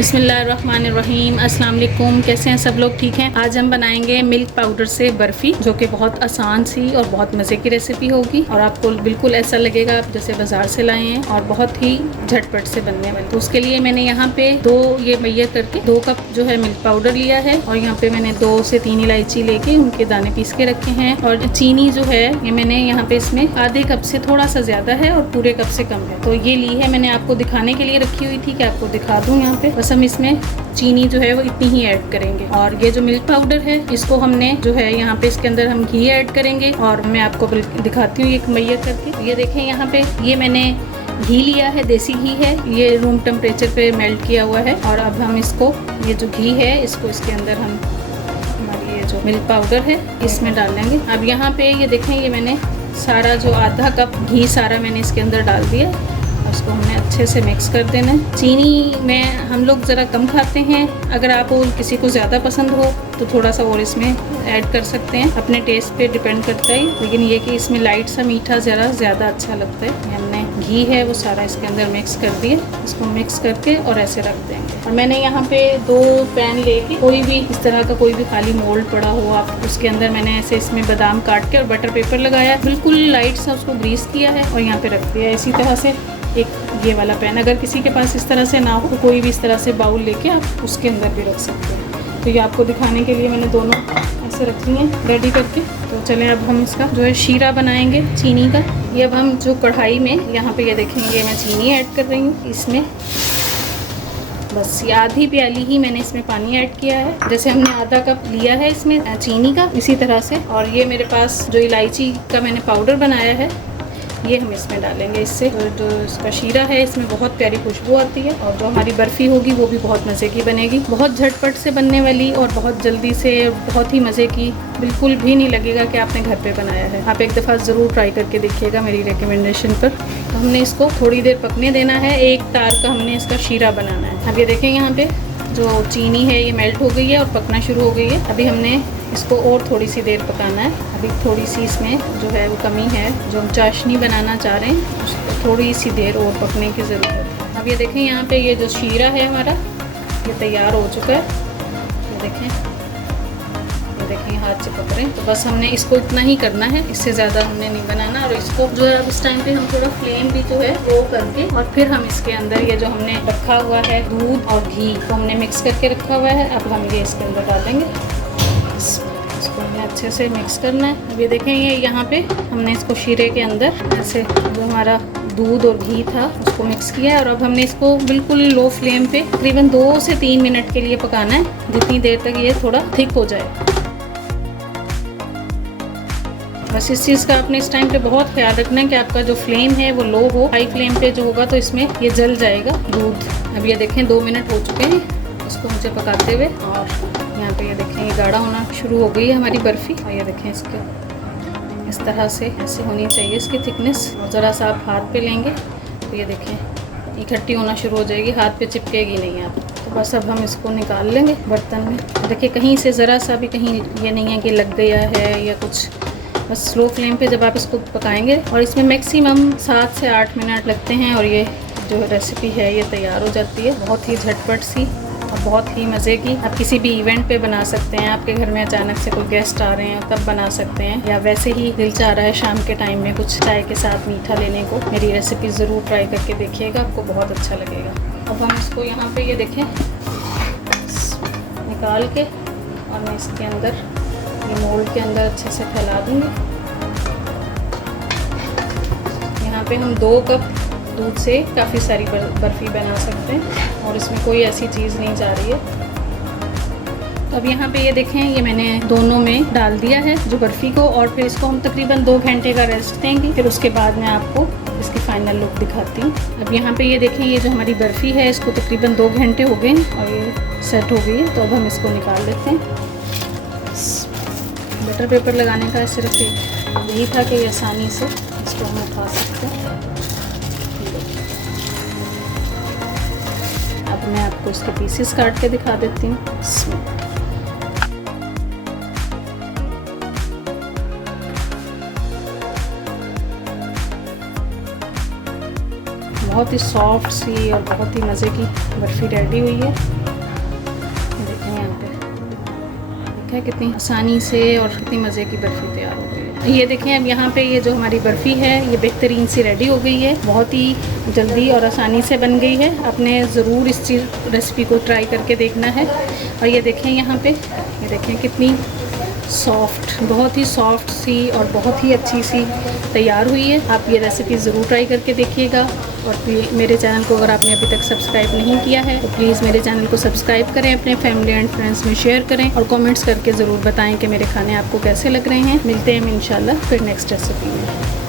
बिस्मिल्लाहिर्रहमानिर्रहीम, अस्सलाम वालेकुम। कैसे हैं सब लोग? ठीक हैं। आज हम बनाएंगे मिल्क पाउडर से बर्फ़ी, जो कि बहुत आसान सी और बहुत मज़े की रेसिपी होगी और आपको बिल्कुल ऐसा लगेगा आप जैसे बाज़ार से लाए हैं और बहुत ही झटपट से बनने वाली। तो उसके लिए मैंने यहाँ पे ये मैयर करके 2 कप जो है मिल्क पाउडर लिया है और यहाँ पे मैंने 2 से 3 इलायची लेके उनके दाने पीस के रखे हैं और चीनी जो है ये मैंने यहाँ पे इसमें आधे कप से थोड़ा सा ज़्यादा है और पूरे कप से कम है। तो ये ली है मैंने आपको दिखाने के लिए रखी हुई थी कि आपको दिखा दूँ। यहाँ पे बस हम इसमें चीनी जो है वो इतनी ही ऐड करेंगे और ये जो मिल्क पाउडर है इसको हमने जो है यहाँ पे इसके अंदर हम घी ऐड करेंगे और मैं आपको दिखाती हूँ एक मैयर करके। ये देखें यहाँ पे ये मैंने घी लिया है, देसी घी है, ये रूम टेम्परेचर पे मेल्ट किया हुआ है और अब हम इसको ये जो घी है इसको इसके अंदर हम हमारी ये जो मिल्क पाउडर है इसमें डाल लेंगे। अब यहाँ पे ये देखें ये मैंने सारा जो आधा कप घी सारा मैंने इसके अंदर डाल दिया। उसको हमने अच्छे से मिक्स कर देना है। चीनी में हम लोग ज़रा कम खाते हैं, अगर आप किसी को ज़्यादा पसंद हो तो थोड़ा सा और इसमें ऐड कर सकते हैं, अपने टेस्ट पे डिपेंड करता है। लेकिन ये कि इसमें लाइट सा मीठा ज़रा ज़्यादा अच्छा लगता है। हमने घी है वो सारा इसके अंदर मिक्स कर दिया, इसको मिक्स करके और ऐसे रख देंगे। और मैंने यहाँ पे 2 पैन लेके कोई भी इस तरह का कोई भी खाली मोल्ड पड़ा हो आप उसके अंदर मैंने ऐसे इसमें बादाम काट के और बटर पेपर लगाया, बिल्कुल लाइट सा उसको ग्रीस किया है और यहाँ पे रख दिया। इसी तरह से एक ये वाला पैन, अगर किसी के पास इस तरह से ना हो तो कोई भी इस तरह से बाउल लेके आप उसके अंदर भी रख सकते हैं। तो ये आपको दिखाने के लिए मैंने दोनों ऐसे रखी हैं रेडी करके। तो चलें अब हम इसका जो है शीरा बनाएंगे चीनी का। ये अब हम जो कढ़ाई में यहाँ पे ये देखेंगे मैं चीनी ऐड कर रही हूँ इसमें, बस ये आधी प्याली ही मैंने इसमें पानी ऐड किया है। जैसे हमने आधा कप लिया है इसमें चीनी का, इसी तरह से। और ये मेरे पास जो इलायची का मैंने पाउडर बनाया है ये हम इसमें डालेंगे। इससे जो इसका शीरा है इसमें बहुत प्यारी खुशबू आती है और जो हमारी बर्फ़ी होगी वो भी बहुत मज़े की बनेगी, बहुत झटपट से बनने वाली और बहुत जल्दी से, बहुत ही मज़े की। बिल्कुल भी नहीं लगेगा कि आपने घर पे बनाया है। आप एक दफ़ा ज़रूर ट्राई करके देखिएगा मेरी रिकमेंडेशन पर। तो हमने इसको थोड़ी देर पकने देना है, एक तार का हमने इसका शीरा बनाना है। अब ये देखें यहाँ पे जो चीनी है ये मेल्ट हो गई है और पकना शुरू हो गई है। अभी हमने इसको और थोड़ी सी देर पकाना है। अभी थोड़ी सी इसमें जो है वो कमी है, जो हम चाशनी बनाना चाह रहे हैं उसको थोड़ी सी देर और पकने की ज़रूरत है। अब ये देखें यहाँ पे ये जो शीरा है हमारा ये तैयार हो चुका है। ये देखें हाथ से पक रहे हैं। तो बस हमने इसको इतना ही करना है, इससे ज़्यादा हमने नहीं बनाना। और इसको जो है अब इस टाइम पे हम थोड़ा फ्लेम भी जो है लो करके और फिर हम इसके अंदर ये जो हमने रखा हुआ है दूध और घी को हमने मिक्स करके रखा हुआ है, अब हम ये इसके अंदर डालेंगे। इसको हमें अच्छे से मिक्स करना है। अब ये देखें ये यहाँ पे हमने इसको शीरे के अंदर ऐसे जो हमारा दूध और घी था उसको मिक्स किया है और अब हमने इसको बिल्कुल लो फ्लेम पे तकरीबन 2 से 3 मिनट के लिए पकाना है, जितनी देर तक ये थोड़ा थिक हो जाए। बस इस चीज़ का आपने इस टाइम पे बहुत ख्याल रखना है कि आपका जो फ्लेम है वो लो हो। हाई फ्लेम पे जो होगा तो इसमें ये जल जाएगा दूध। अब ये देखें 2 मिनट हो चुके हैं इसको मुझे पकाते हुए और यहाँ पे ये देखें ये गाढ़ा होना शुरू हो गई है हमारी बर्फ़ी। और ये देखें इसके इस तरह से ऐसे होनी चाहिए इसकी थिकनेस। और ज़रा सा आप हाथ पे लेंगे तो ये देखें इकट्ठी होना शुरू हो जाएगी, हाथ पे चिपकेगी नहीं आप। तो बस अब हम इसको निकाल लेंगे बर्तन में। देखिए कहीं से ज़रा सा भी कहीं ये नहीं है कि लग गया है या कुछ। बस स्लो फ्लेम पे जब आप इसको पकाएंगे और इसमें मैक्सिमम 7 से 8 मिनट लगते हैं और ये जो रेसिपी है ये तैयार हो जाती है। बहुत ही झटपट सी और बहुत ही मज़े की। आप किसी भी इवेंट पे बना सकते हैं, आपके घर में अचानक से कोई गेस्ट आ रहे हैं तब बना सकते हैं, या वैसे ही दिल चाह रहा है शाम के टाइम में कुछ चाय के साथ मीठा लेने को। मेरी रेसिपी ज़रूर ट्राई करके देखिएगा, आपको बहुत अच्छा लगेगा। अब हम इसको यहाँ पे ये देखें निकाल के और मैं इसके अंदर ये मोल्ड के अंदर अच्छे से फैला दूँगी। यहाँ पे हम 2 कप दूध से काफ़ी सारी बर्फ़ी बना सकते हैं और इसमें कोई ऐसी चीज़ नहीं जा रही है। तो अब यहाँ पे ये देखें ये मैंने दोनों में डाल दिया है जो बर्फ़ी को और फिर इसको हम तकरीबन 2 घंटे का रेस्ट देंगे। फिर उसके बाद मैं आपको इसकी फ़ाइनल लुक दिखाती हूँ। अब यहाँ पे ये देखें ये जो हमारी बर्फ़ी है इसको तकरीबन 2 घंटे हो गए और ये सेट हो गई है। तो अब हम इसको निकाल लेते हैं। बटर पेपर लगाने का सिर्फ यही था कि आसानी से इसको हम उठा सकते हैं। अब मैं आपको इसके पीसेस काट के दिखा देती हूँ। बहुत ही सॉफ्ट सी और बहुत ही मज़े की बर्फ़ी रेडी हुई है। देखें यहाँ पे, देखा कितनी आसानी से और कितनी मज़े की बर्फ़ी तैयार हो गई है। ये देखें अब यहाँ पे ये जो हमारी बर्फ़ी है ये बेहतरीन सी रेडी हो गई है, बहुत ही जल्दी और आसानी से बन गई है। आपने ज़रूर इस चीज़ रेसिपी को ट्राई करके देखना है। और ये देखें यहाँ पे, ये देखें कितनी सॉफ्ट, बहुत ही सॉफ्ट सी और बहुत ही अच्छी सी तैयार हुई है। आप ये रेसिपी ज़रूर ट्राई करके देखिएगा। और मेरे चैनल को अगर आपने अभी तक सब्सक्राइब नहीं किया है तो प्लीज़ मेरे चैनल को सब्सक्राइब करें, अपने फैमिली एंड फ्रेंड्स में शेयर करें और कमेंट्स करके ज़रूर बताएं कि मेरे खाने आपको कैसे लग रहे हैं। मिलते हैं हम इंशाल्लाह फिर नेक्स्ट रेसिपी में।